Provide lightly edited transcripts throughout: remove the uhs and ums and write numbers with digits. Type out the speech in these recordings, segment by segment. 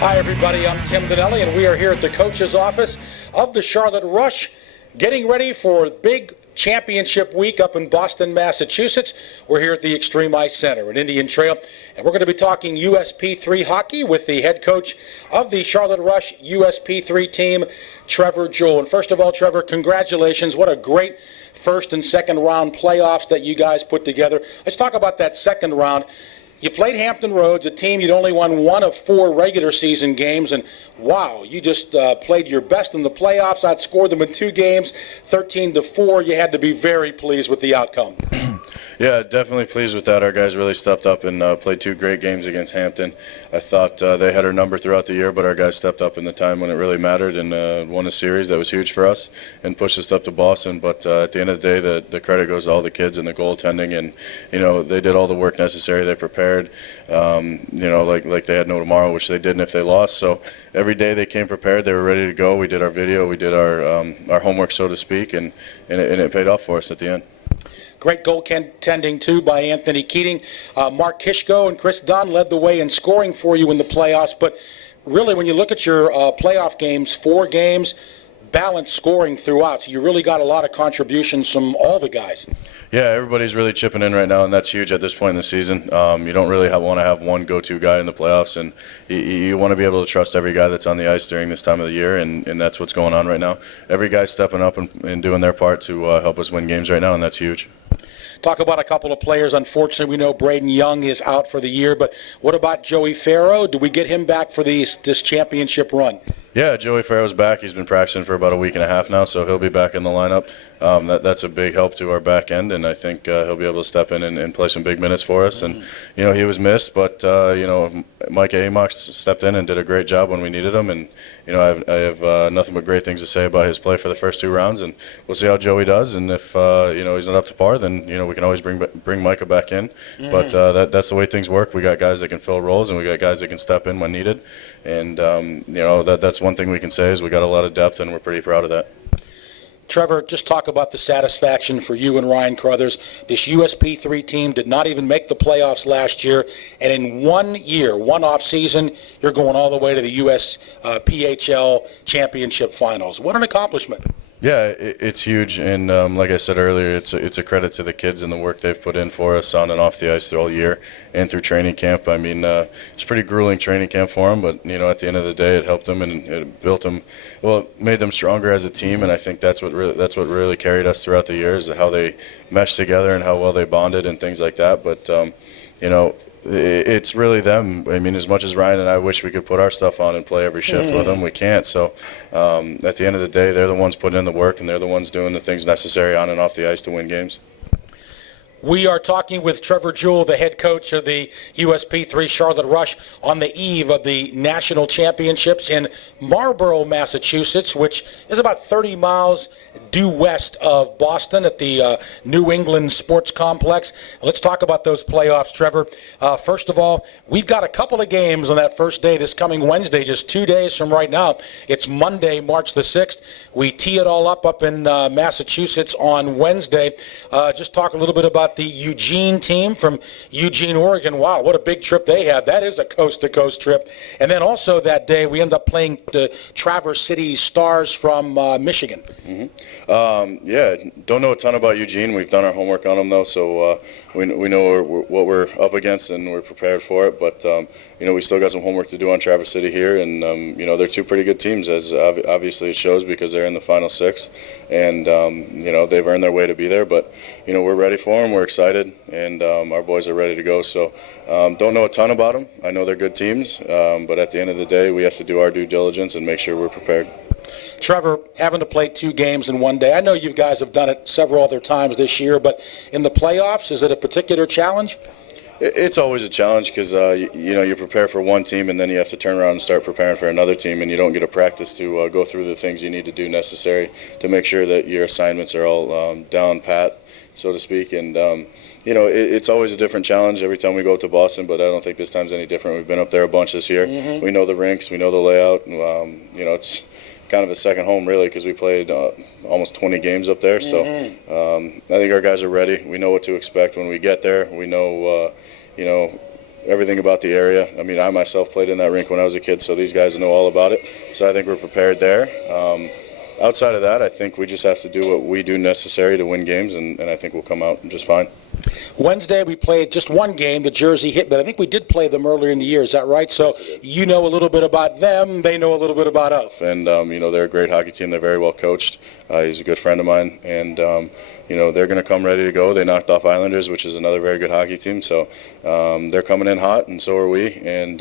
Hi, everybody. I'm Tim Donnelly, and we are here at the coach's office of the Charlotte Rush, getting ready for big championship week up in Boston, Massachusetts. We're here at the Extreme Ice Center in Indian Trail, and we're going to be talking USP3 hockey with the head coach of the Charlotte Rush USP3 team, Trevor Jewell. And first of all, Trevor, congratulations. What a great first and second round playoffs that you guys put together. Let's talk about that second round. You played Hampton Roads, a team you'd only won one of 4 regular season games, and wow, you just played your best in the playoffs, outscored them in 2 games, 13-4. You had to be very pleased with the outcome. Yeah, definitely pleased with that. Our guys really stepped up and played 2 great games against Hampton. I thought they had our number throughout the year, but our guys stepped up in the time when it really mattered and won a series that was huge for us and pushed us up to Boston. But at the end of the day, the credit goes to all the kids and the goaltending, and they did all the work necessary. They prepared, like they had no tomorrow, which they didn't if they lost. So every day they came prepared. They were ready to go. We did our video. We did our homework, so to speak, and it paid off for us at the end. Great goaltending, too, by Anthony Keating. Mark Kishko and Chris Dunn led the way in scoring for you in the playoffs. But really, when you look at your playoff games, 4 games, balanced scoring throughout. So you really got a lot of contributions from all the guys. Yeah, everybody's really chipping in right now, and that's huge at this point in the season. You don't really want to have one go-to guy in the playoffs, and you want to be able to trust every guy that's on the ice during this time of the year, and that's what's going on right now. Every guy's stepping up and doing their part to help us win games right now, and that's huge. Talk about a couple of players. Unfortunately, we know Braden Young is out for the year, but what about Joey Farrow? Do we get him back for this championship run? Yeah, Joey Farrow's back. He's been practicing for about a week and a half now, so he'll be back in the lineup. That's a big help to our back end, and I think he'll be able to step in and play some big minutes for us. And he was missed, but Mike Amox stepped in and did a great job when we needed him. And I have nothing but great things to say about his play for the first 2 rounds, and we'll see how Joey does. And if he's not up to par, then we can always bring Micah back in. But that's the way things work. We got guys that can fill roles, and we got guys that can step in when needed. And that's one thing we can say is we got a lot of depth, and we're pretty proud of that. Trevor, just talk about the satisfaction for you and Ryan Carruthers. This USP3 team did not even make the playoffs last year, and in 1 year, 1 off season, you're going all the way to the USPHL championship finals. What an accomplishment. Yeah, it's huge, and like I said earlier, it's a credit to the kids and the work they've put in for us on and off the ice through all year and through training camp. I mean, it's a pretty grueling training camp for them, but at the end of the day, it helped them and it built them. Well, it made them stronger as a team, and I think that's what really carried us throughout the years, how they meshed together and how well they bonded and things like that. But it's really them. I mean, as much as Ryan and I wish we could put our stuff on and play every shift with them, we can't. So at the end of the day, they're the ones putting in the work, and they're the ones doing the things necessary on and off the ice to win games. We are talking with Trevor Jewell, the head coach of the USP3 Charlotte Rush, on the eve of the national championships in Marlborough, Massachusetts, which is about 30 miles due west of Boston at the New England Sports Complex. Let's talk about those playoffs, Trevor. First of all, we've got a couple of games on that first day this coming Wednesday, just 2 days from right now. It's Monday, March the 6th. We tee it all up in Massachusetts on Wednesday. Just talk a little bit about the Eugene team from Eugene, Oregon. Wow, what a big trip they have. That is a coast-to-coast trip. And then also that day, we end up playing the Traverse City Stars from Michigan. Yeah, don't know a ton about Eugene. We've done our homework on them, though, so we know what we're up against, and we're prepared for it. But, we still got some homework to do on Traverse City here, and, they're 2 pretty good teams, as obviously it shows, because they're in the Final 6, and, they've earned their way to be there. But, we're ready for them. We're excited, and our boys are ready to go. So don't know a ton about them. I know they're good teams, but at the end of the day, we have to do our due diligence and make sure we're prepared. Trevor, having to play 2 games in 1 day, I know you guys have done it several other times this year, but in the playoffs, is it a particular challenge? It's always a challenge because, you prepare for one team and then you have to turn around and start preparing for another team, and you don't get a practice to go through the things you need to do necessary to make sure that your assignments are all down pat, so to speak. And, it's always a different challenge every time we go to Boston, but I don't think this time's any different. We've been up there a bunch this year. We know the rinks, we know the layout, and, it's kind of a second home, really, because we played almost 20 games up there. So I think our guys are ready. We know what to expect when we get there. We know, everything about the area. I mean, I myself played in that rink when I was a kid, so these guys know all about it. So I think we're prepared there. Outside of that, I think we just have to do what we do necessary to win games, and I think we'll come out just fine. Wednesday, we played just one game, the Jersey Hit, but I think we did play them earlier in the year. Is that right? So you know a little bit about them. They know a little bit about us. And, they're a great hockey team. They're very well coached. He's a good friend of mine. And, they're going to come ready to go. They knocked off Islanders, which is another very good hockey team. So they're coming in hot, and so are we. And,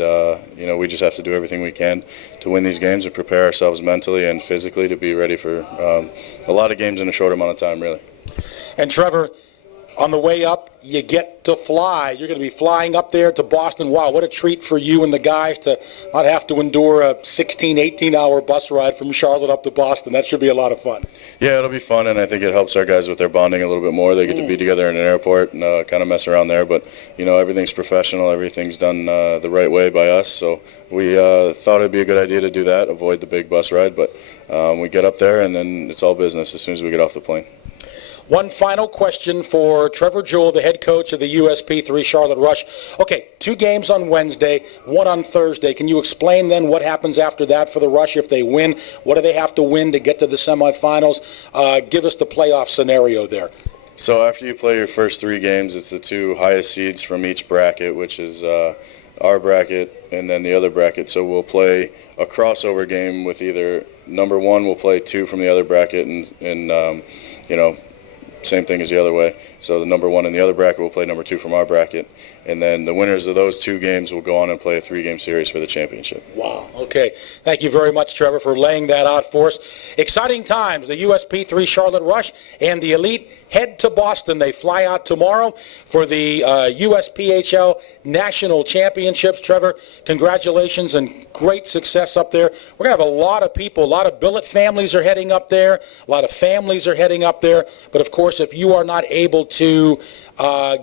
we just have to do everything we can to win these games and prepare ourselves mentally and physically to be ready for a lot of games in a short amount of time, really. And, Trevor, on the way up, you get to fly. You're going to be flying up there to Boston. Wow, what a treat for you and the guys to not have to endure a 16, 18-hour bus ride from Charlotte up to Boston. That should be a lot of fun. Yeah, it'll be fun, and I think it helps our guys with their bonding a little bit more. They get to be together in an airport and kind of mess around there. But, everything's professional. Everything's done the right way by us. So we thought it would be a good idea to do that, avoid the big bus ride. But we get up there, and then it's all business as soon as we get off the plane. One final question for Trevor Jewell, the head coach of the USP3 Charlotte Rush. Okay, 2 games on Wednesday, 1 on Thursday. Can you explain then what happens after that for the Rush if they win? What do they have to win to get to the semifinals? Give us the playoff scenario there. So after you play your first 3 games, it's the 2 highest seeds from each bracket, which is our bracket and then the other bracket. So we'll play a crossover game with either number 1 will play 2 from the other bracket and same thing as the other way. So the number 1 in the other bracket will play number 2 from our bracket. And then the winners of those 2 games will go on and play a 3-game series for the championship. Wow. Okay. Thank you very much, Trevor, for laying that out for us. Exciting times. The USP3 Charlotte Rush and the Elite head to Boston. They fly out tomorrow for the USPHL National Championships. Trevor, congratulations and great success up there. We're going to have a lot of people, a lot of billet families are heading up there. A lot of families are heading up there. But, of course, if you are not able to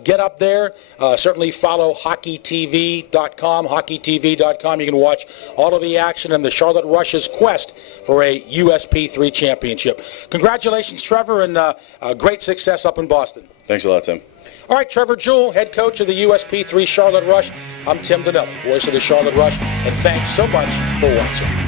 get up there, certainly follow hockeytv.com, hockeytv.com. You can watch all of the action in the Charlotte Rush's quest for a USP3 championship. Congratulations, Trevor, and great success up in Boston. Thanks a lot, Tim. All right, Trevor Jewell, head coach of the USP3 Charlotte Rush. I'm Tim Donnelly, voice of the Charlotte Rush, and thanks so much for watching.